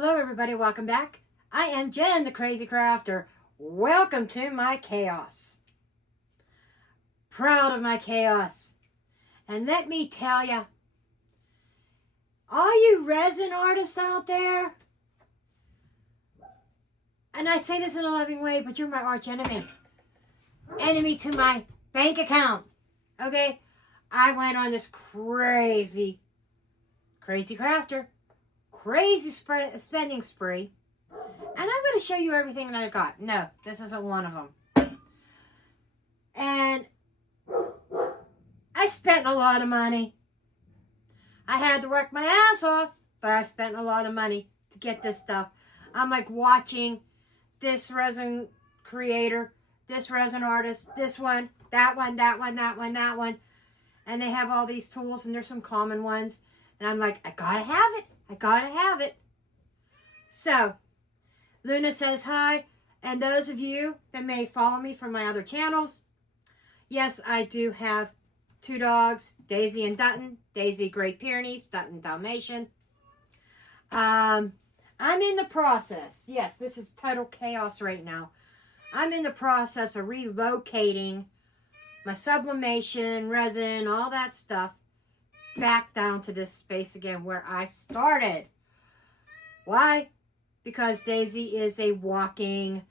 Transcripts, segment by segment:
Hello everybody, welcome back. I am Jen, the Crazy Crafter. Welcome to my chaos. Proud of my chaos. And let me tell you, all you resin artists out there, and I say this in a loving way, but you're my arch enemy. Enemy to my bank account. Okay? I went on this crazy crafter. Crazy spending spree. And I'm going to show you everything that I got. No, this isn't one of them. And I spent a lot of money. I had to work my ass off, but I spent a lot of money to get this stuff. I'm like watching this resin creator, this resin artist, this one, that one, that one, that one, that one. And they have all these tools, and there's some common ones. And I'm like, I gotta have it. I gotta have it. So, Luna says hi. And those of you that may follow me from my other channels, yes, I do have two dogs, Daisy and Dutton. Daisy, Great Pyrenees, Dutton, Dalmatian. I'm in the process. Yes, this is total chaos right now. I'm in the process of relocating my sublimation, resin, all that stuff back down to this space again where I started. Why? Because Daisy is a walking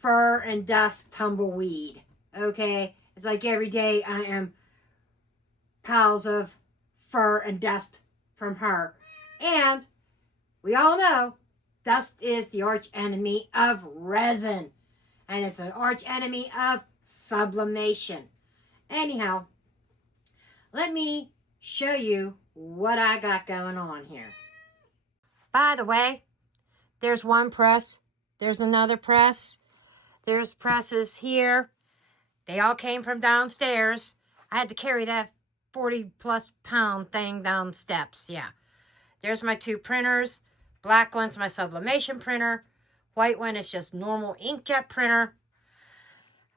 fur and dust tumbleweed. Okay? It's like every day I am piles of fur and dust from her. And we all know dust is the arch enemy of resin. And it's an arch enemy of sublimation. Anyhow, let me show you what I got going on here. By the way, there's one press. There's another press. There's presses here. They all came from downstairs. I had to carry that 40+ pound thing down steps. Yeah. There's my two printers. Black one's my sublimation printer. White one is just normal inkjet printer.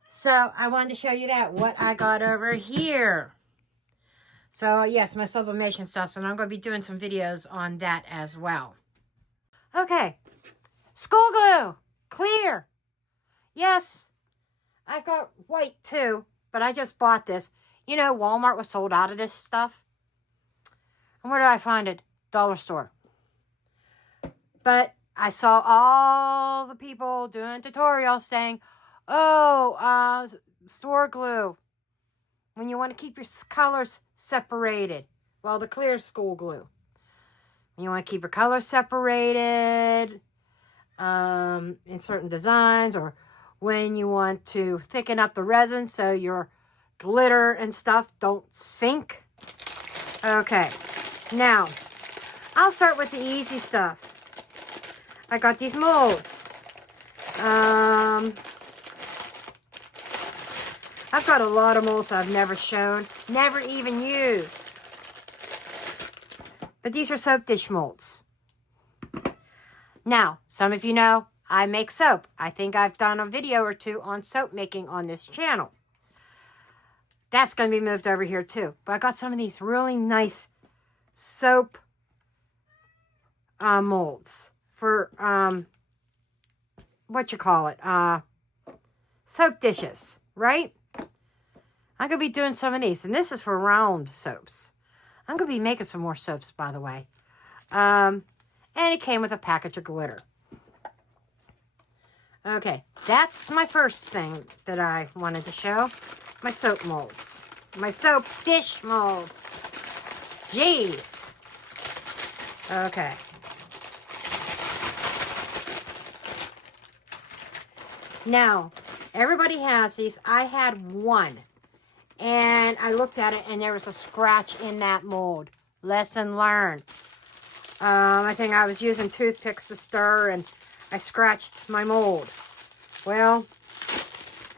So I wanted to show you that, what I got over here. So yes, my sublimation stuff. And I'm going to be doing some videos on that as well. Okay. School glue. Clear. Yes. I've got white too. But I just bought this. You know, Walmart was sold out of this stuff. And where did I find it? Dollar store. But I saw all the people doing tutorials saying, oh, store glue. When you want to keep your colors separated. Well, the clear school glue. When you want to keep your colors separated in certain designs, or when you want to thicken up the resin so your glitter and stuff don't sink. Okay, now I'll start with the easy stuff. I got these molds. I've got a lot of molds I've never shown, never even used. But these are soap dish molds. Now, some of you know I make soap. I think I've done a video or two on soap making on this channel. That's going to be moved over here too. But I got some of these really nice soap molds for, soap dishes, right? I'm going to be doing some of these. And this is for round soaps. I'm going to be making some more soaps, by the way. And it came with a package of glitter. Okay, that's my first thing that I wanted to show. My soap molds. My soap dish molds. Jeez. Okay. Now, everybody has these. I had one. And I looked at it, and there was a scratch in that mold. Lesson learned. I think I was using toothpicks to stir, and I scratched my mold. Well,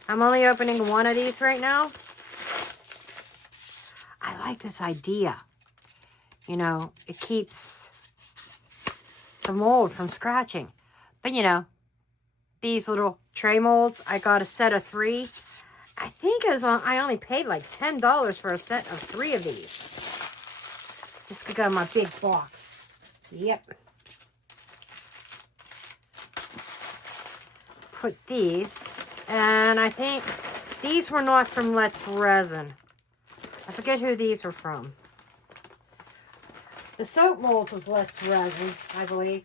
I'm only opening one of these right now. I like this idea. You know, it keeps the mold from scratching. But, you know, these little tray molds, I got a set of 3. I think it was I only paid like $10 for a set of 3 of these. This could go in my big box. Yep. put these. And I think these were not from Let's Resin. I forget who these were from. The soap molds was Let's Resin, I believe.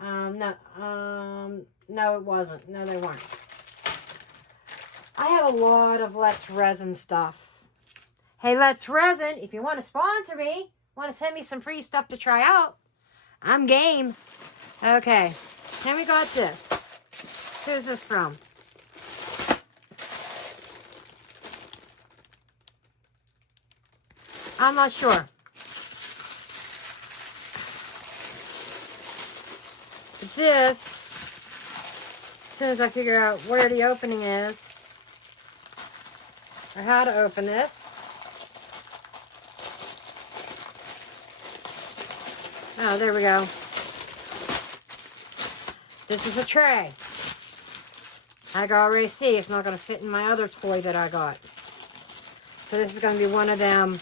No, it wasn't. No, they weren't. I have a lot of Let's Resin stuff. Hey, Let's Resin, if you want to sponsor me, want to send me some free stuff to try out, I'm game. Okay, then we got this. Who's this from? I'm not sure. But this, as soon as I figure out where the opening is, or how to open this. Oh, there we go. This is a tray. I can already see it's not going to fit in my other toy that I got. So this is going to be one of them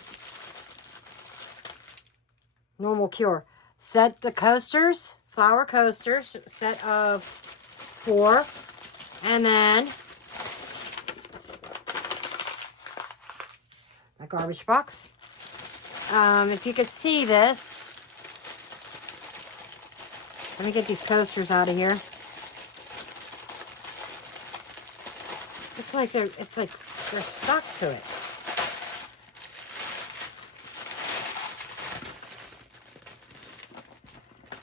normal cure. Set the coasters, flower coasters, set of 4. And then a garbage box. If you could see this, let me get these coasters out of here. It's like they're stuck to it.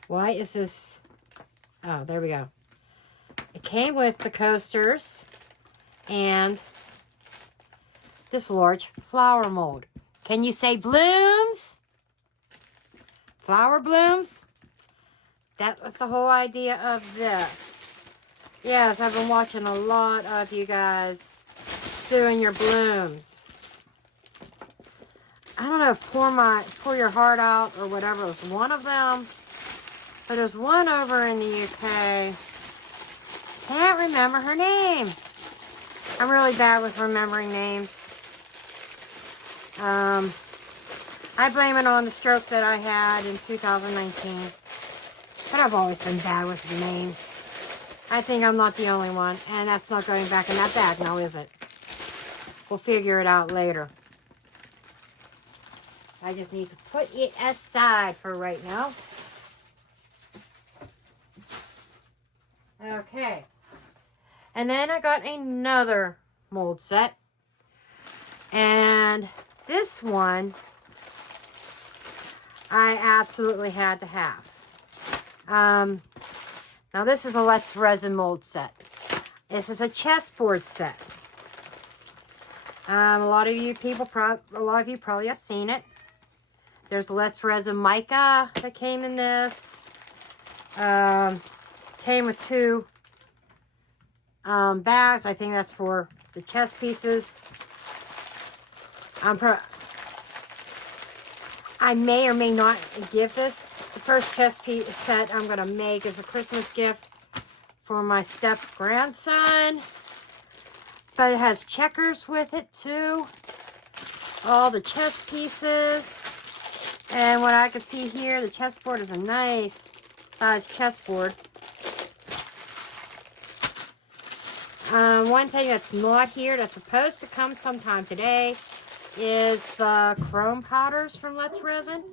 Why is this? Oh, there we go. It came with the coasters and this large flower mold. Can you say blooms? Flower blooms? That was the whole idea of this. Yes, I've been watching a lot of you guys doing your blooms. I don't know if pour your heart out or whatever was one of them. But there's one over in the UK. Can't remember her name. I'm really bad with remembering names. I blame it on the stroke that I had in 2019. But I've always been bad with the names. I think I'm not the only one. And that's not going back in that bag now, is it? We'll figure it out later. I just need to put it aside for right now. Okay. And then I got another mold set. And this one I absolutely had to have. Now this is a Let's Resin mold set. This is a chessboard set. A lot of you probably have seen it. There's Let's Resin mica that came in this. Came with 2 bags. I think that's for the chess pieces. I may or may not give this. The first chess piece set I'm going to make is a Christmas gift for my step-grandson. But it has checkers with it too. All the chess pieces. And what I can see here, the chessboard is a nice size chessboard. One thing that's not here, that's supposed to come sometime today, is the chrome powders from Let's Resin.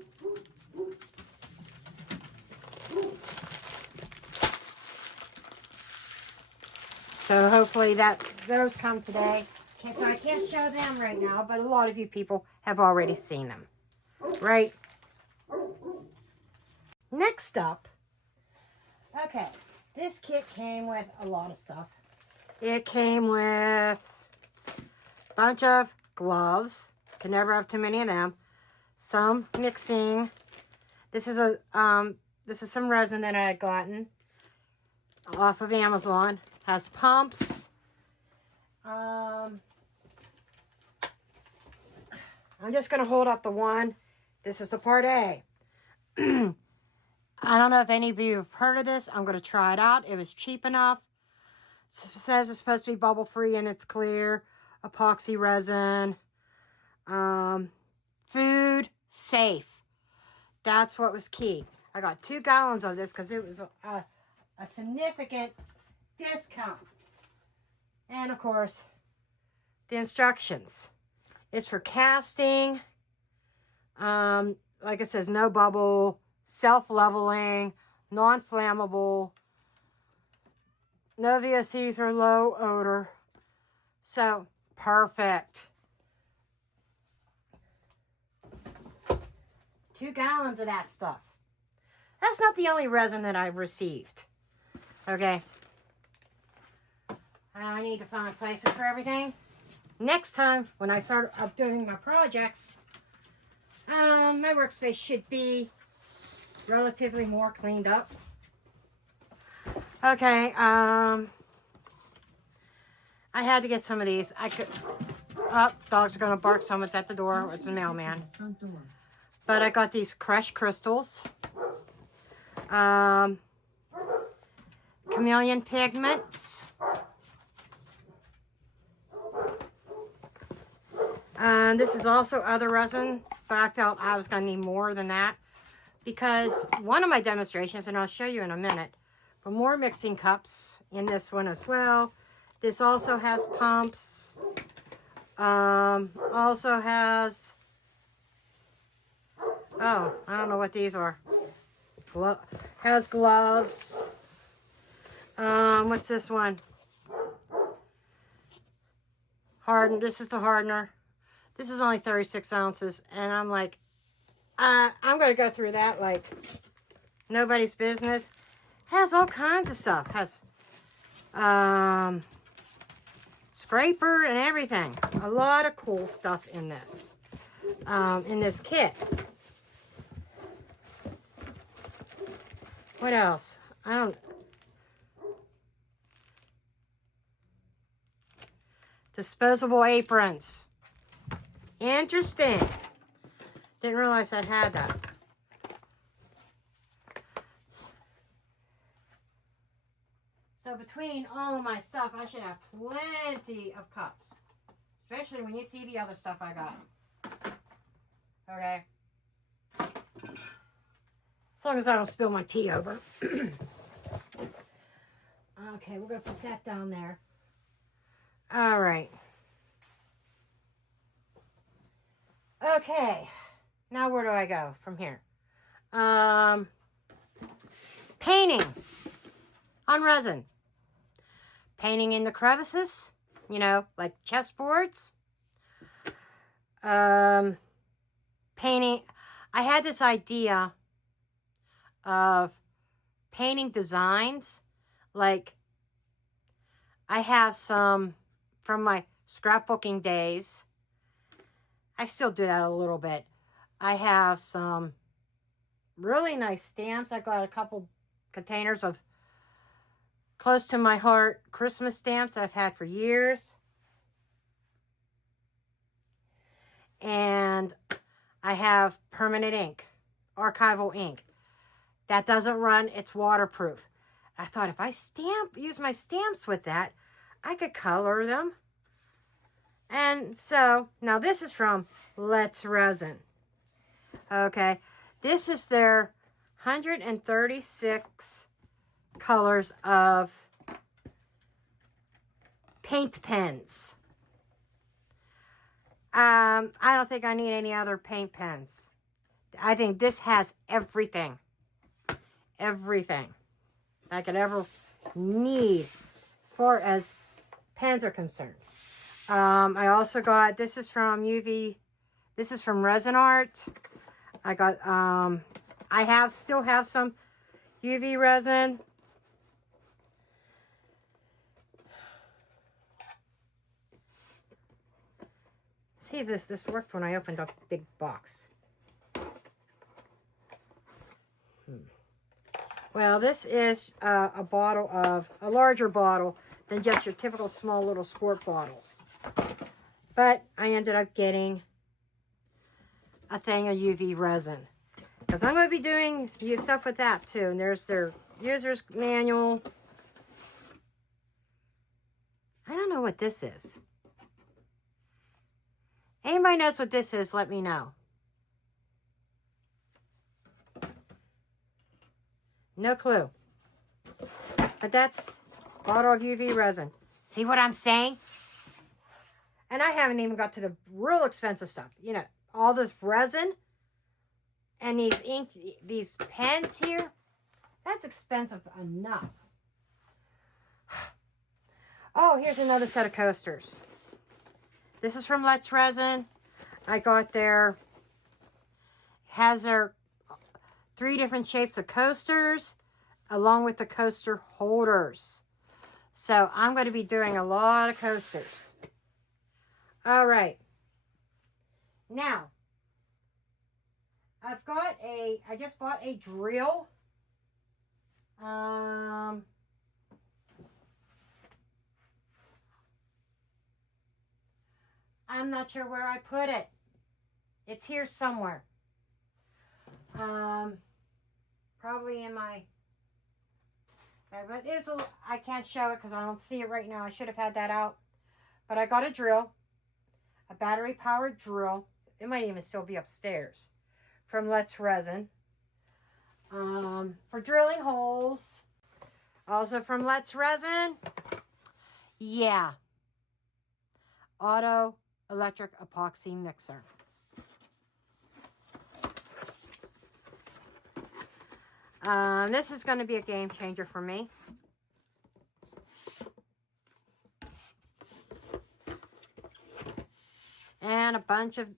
So hopefully those come today. Okay, so I can't show them right now, but a lot of you people have already seen them, right? Next up, okay, this kit came with a lot of stuff. It came with a bunch of gloves. Can never have too many of them. Some mixing. This is some resin that I had gotten off of Amazon. Has pumps. I'm just going to hold up the one. This is the part A. I don't know if any of you have heard of this. I'm going to try it out. It was cheap enough. It says it's supposed to be bubble free and it's clear. Epoxy resin. Food safe. That's what was key. I got 2 gallons of this because it was a significant discount. And of course, the instructions. It's for casting. Like it says, no bubble, self-leveling, non-flammable, no VOCs or low odor. So, perfect. 2 gallons of that stuff. That's not the only resin that I've received. Okay. I need to find places for everything. Next time, when I start up doing my projects, my workspace should be relatively more cleaned up. Okay, I had to get some of these. I could... Oh, dogs are going to bark. Someone's at the door. It's a mailman. But I got these crushed crystals. Chameleon pigments. This is also other resin, but I felt I was going to need more than that because one of my demonstrations, and I'll show you in a minute, but more mixing cups in this one as well. This also has pumps. Also has, oh, I don't know what these are. Has gloves. What's this one? Harden. This is the hardener. This is only 36 ounces. And I'm like, I'm going to go through that like nobody's business. Has all kinds of stuff. Has scraper and everything. A lot of cool stuff in this kit. What else? Disposable aprons. Interesting. Didn't realize I had that. So between all of my stuff, I should have plenty of cups. Especially when you see the other stuff I got. Okay. As long as I don't spill my tea over. Okay, we're going to put that down there. All right. Okay. Now where do I go from here? Painting on resin. Painting in the crevices, you know, like chessboards. Painting. I had this idea of painting designs. Like, I have some from my scrapbooking days. I still do that a little bit. I have some really nice stamps. I got a couple containers of close to my heart Christmas stamps that I've had for years. And I have permanent ink, archival ink. That doesn't run, it's waterproof. I thought if I use my stamps with that, I could color them. And so, now this is from Let's Resin. Okay, this is their 136 colors of paint pens. I don't think I need any other paint pens. I think this has everything. Everything I could ever need as far as pens are concerned. I also got, this is from Resin Art. I got, still have some UV resin. See if this worked when I opened up the big box. Well, this is a bottle of, a larger bottle than just your typical small little squirt bottles. But I ended up getting a thing of UV resin. Because I'm going to be doing stuff with that too. And there's their user's manual. I don't know what this is. Anybody knows what this is, let me know. No clue. But that's Bottle of UV resin. See what I'm saying? And I haven't even got to the real expensive stuff. You know, all this resin and these ink, these pens here. That's expensive enough. Oh, here's another set of coasters. This is from Let's Resin. I got their, has their 3 different shapes of coasters along with the coaster holders. So I'm going to be doing a lot of coasters. All right. Now, I just bought a drill. I'm not sure where I put it. It's here somewhere. Probably in my, but I can't show it because I don't see it right now. I should have had that out. But I got a drill, a battery powered drill. It might even still be upstairs from Let's Resin. For drilling holes. Also from Let's Resin. Yeah. Auto electric epoxy mixer. This is going to be a game changer for me. And a bunch of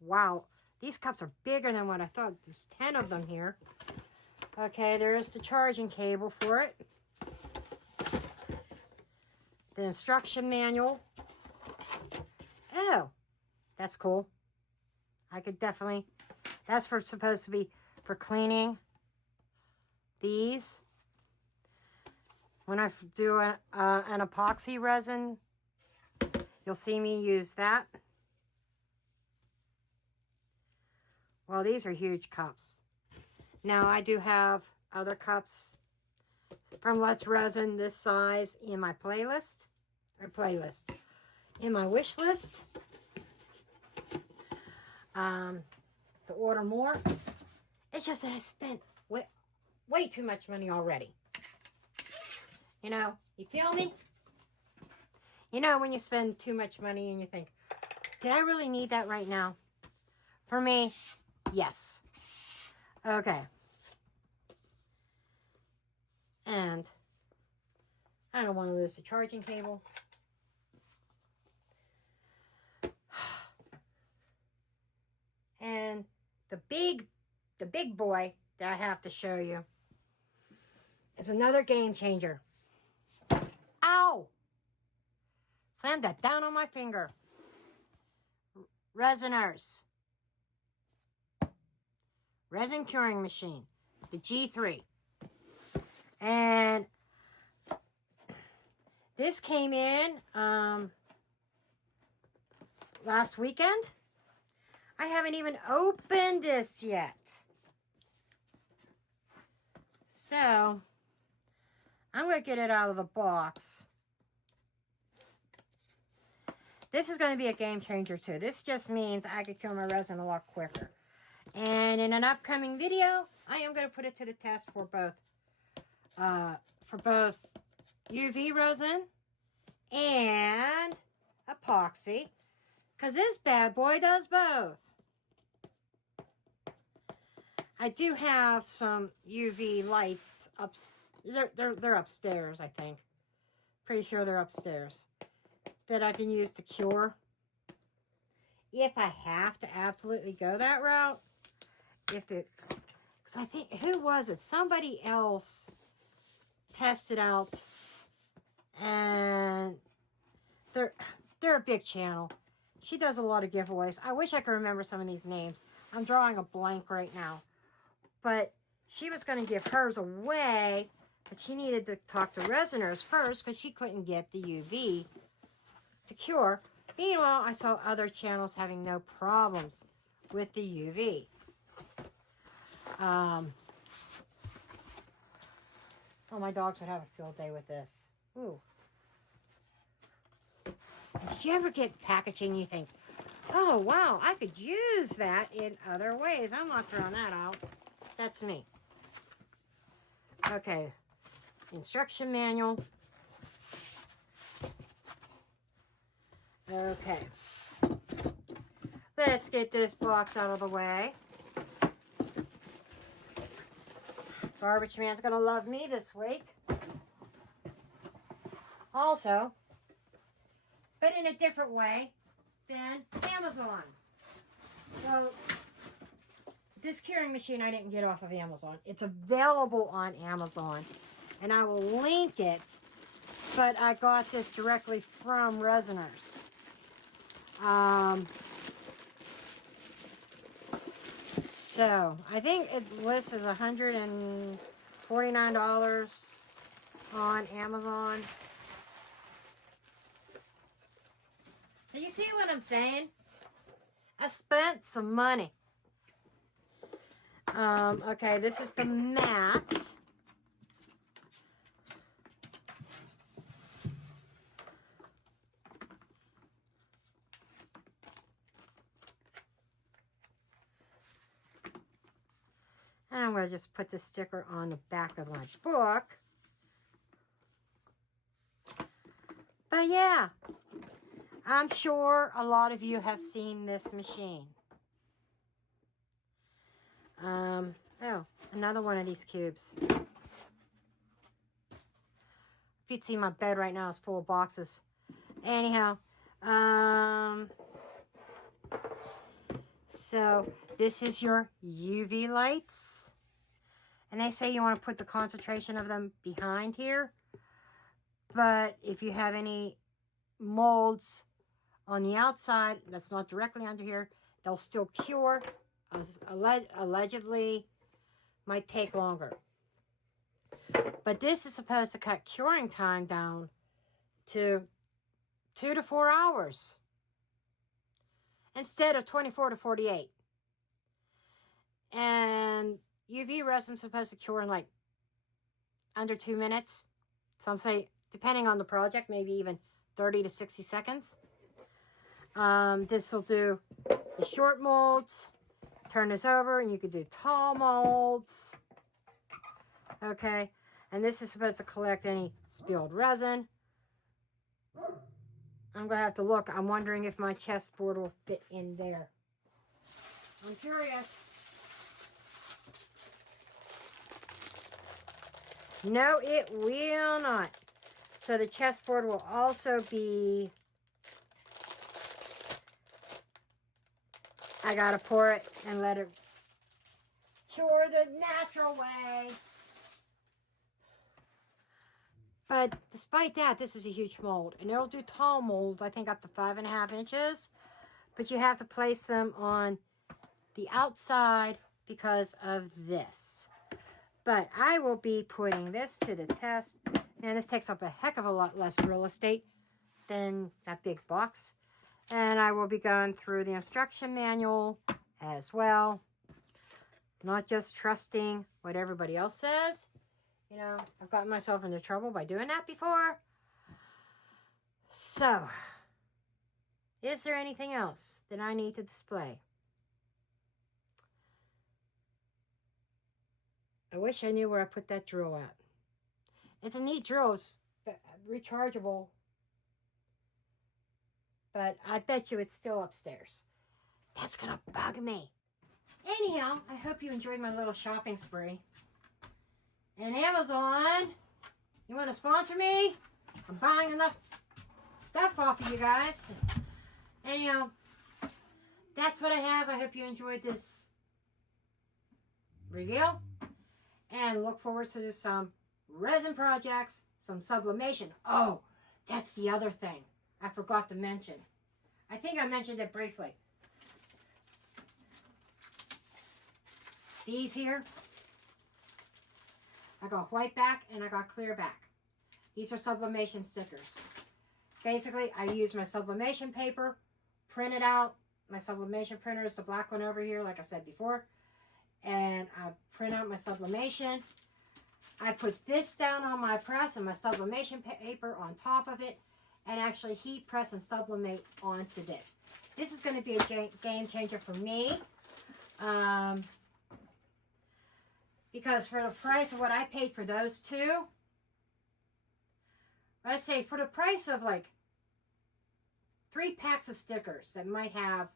wow, these cups are bigger than what I thought. There's 10 of them here. Okay, there's the charging cable for it. The instruction manual. Oh, that's cool. I could definitely, that's supposed to be for cleaning these. When I do an epoxy resin, you'll see me use that. Well, these are huge cups. Now, I do have other cups from Let's Resin this size in my in my wish list. To order more. It's just that I spent way too much money already. You know, you feel me? You know, when you spend too much money and you think, did I really need that right now? For me, yes. Okay. And I don't want to lose the charging cable. And the big boy that I have to show you is another game changer. Ow! Slammed that down on my finger. Resiners. Resin curing machine. The G3. And this came in last weekend. I haven't even opened this yet. So, I'm going to get it out of the box. This is going to be a game changer too. This just means I could cure my resin a lot quicker. And in an upcoming video, I am going to put it to the test for both UV resin and epoxy. Because this bad boy does both. I do have some UV lights they're upstairs, I think. Pretty sure they're upstairs. That I can use to cure. If I have to absolutely go that route. Because I think, who was it? Somebody else tested out. And they're a big channel. She does a lot of giveaways. I wish I could remember some of these names. I'm drawing a blank right now. But she was going to give hers away, but she needed to talk to resiners first because she couldn't get the UV to cure. Meanwhile, I saw other channels having no problems with the UV. Oh, my dogs would have a field day with this. Ooh. Did you ever get packaging you think, oh, wow, I could use that in other ways? I'm not throwing that out. That's me. Okay. Instruction manual. Okay. Let's get this box out of the way. Garbage man's going to love me this week. Also, but in a different way than Amazon. So, this curing machine I didn't get off of Amazon. It's available on Amazon, and I will link it, but I got this directly from Resiners. So, I think it lists as $149 on Amazon. So, you see what I'm saying? I spent some money. Okay, this is the mat. And I'm going to just put the sticker on the back of my book. But yeah, I'm sure a lot of you have seen this machine. Oh, another one of these cubes. If you'd see my bed right now, it's full of boxes. Anyhow, so this is your UV lights. And they say you want to put the concentration of them behind here. But if you have any molds on the outside that's not directly under here, they'll still cure. Allegedly might take longer. But this is supposed to cut curing time down to 2 to 4 hours instead of 24 to 48. And UV resin's supposed to cure in like under 2 minutes. Some say, depending on the project, maybe even 30 to 60 seconds. This will do the short molds. Turn this over and you could do tall molds. Okay. And this is supposed to collect any spilled resin. I'm going to have to look. I'm wondering if my chessboard will fit in there. I'm curious. No, it will not. So the chessboard will also be... I gotta pour it and let it cure the natural way. But despite that, this is a huge mold. And it'll do tall molds, I think up to 5.5 inches. But you have to place them on the outside because of this. But I will be putting this to the test. Man, this takes up a heck of a lot less real estate than that big box. And I will be going through the instruction manual as well. Not just trusting what everybody else says. You know, I've gotten myself into trouble by doing that before. So, is there anything else that I need to display? I wish I knew where I put that drill at. It's a neat drill. It's rechargeable. But I bet you it's still upstairs. That's going to bug me. Anyhow, I hope you enjoyed my little shopping spree. And Amazon, you want to sponsor me? I'm buying enough stuff off of you guys. Anyhow, that's what I have. I hope you enjoyed this review. And look forward to some resin projects, some sublimation. Oh, that's the other thing I forgot to mention. I think I mentioned it briefly. These here, I got white back and I got clear back. These are sublimation stickers. Basically, I use my sublimation paper, print it out. My sublimation printer is the black one over here, like I said before. And I print out my sublimation. I put this down on my press and my sublimation paper on top of it. And actually heat press and sublimate onto this. This is going to be a game changer for me. Because for the price of what I paid for those two, let's say for the price of like 3 packs of stickers that might have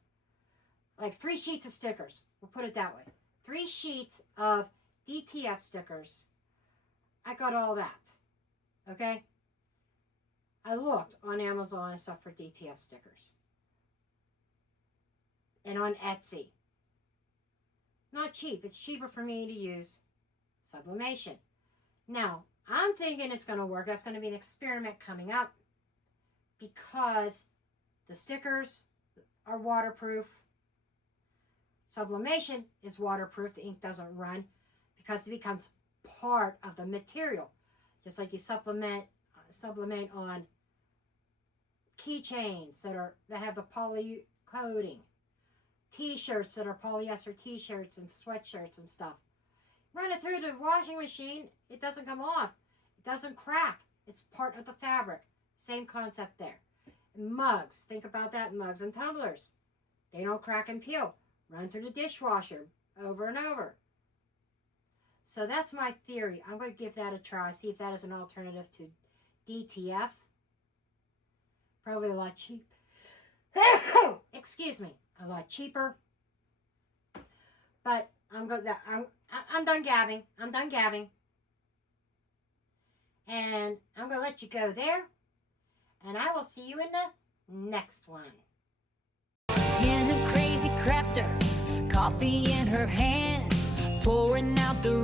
like 3 sheets of stickers. We'll put it that way. 3 sheets of DTF stickers. I got all that. Okay? I looked on Amazon and stuff for DTF stickers. And on Etsy. Not cheap. It's cheaper for me to use sublimation. Now, I'm thinking it's going to work. That's going to be an experiment coming up. Because the stickers are waterproof. Sublimation is waterproof. The ink doesn't run because it becomes part of the material. Just like you supplement on keychains that have the poly coating. T-shirts that are polyester T-shirts and sweatshirts and stuff. Run it through the washing machine. It doesn't come off. It doesn't crack. It's part of the fabric. Same concept there. Mugs. Think about that. Mugs and tumblers. They don't crack and peel. Run through the dishwasher over and over. So that's my theory. I'm going to give that a try. See if that is an alternative to DTF. Probably a lot cheap. Excuse me. A lot cheaper. But I'm done gabbing. I'm done gabbing. And I'm going to let you go there. And I will see you in the next one. Jen, a crazy crafter, coffee in her hand, pouring out the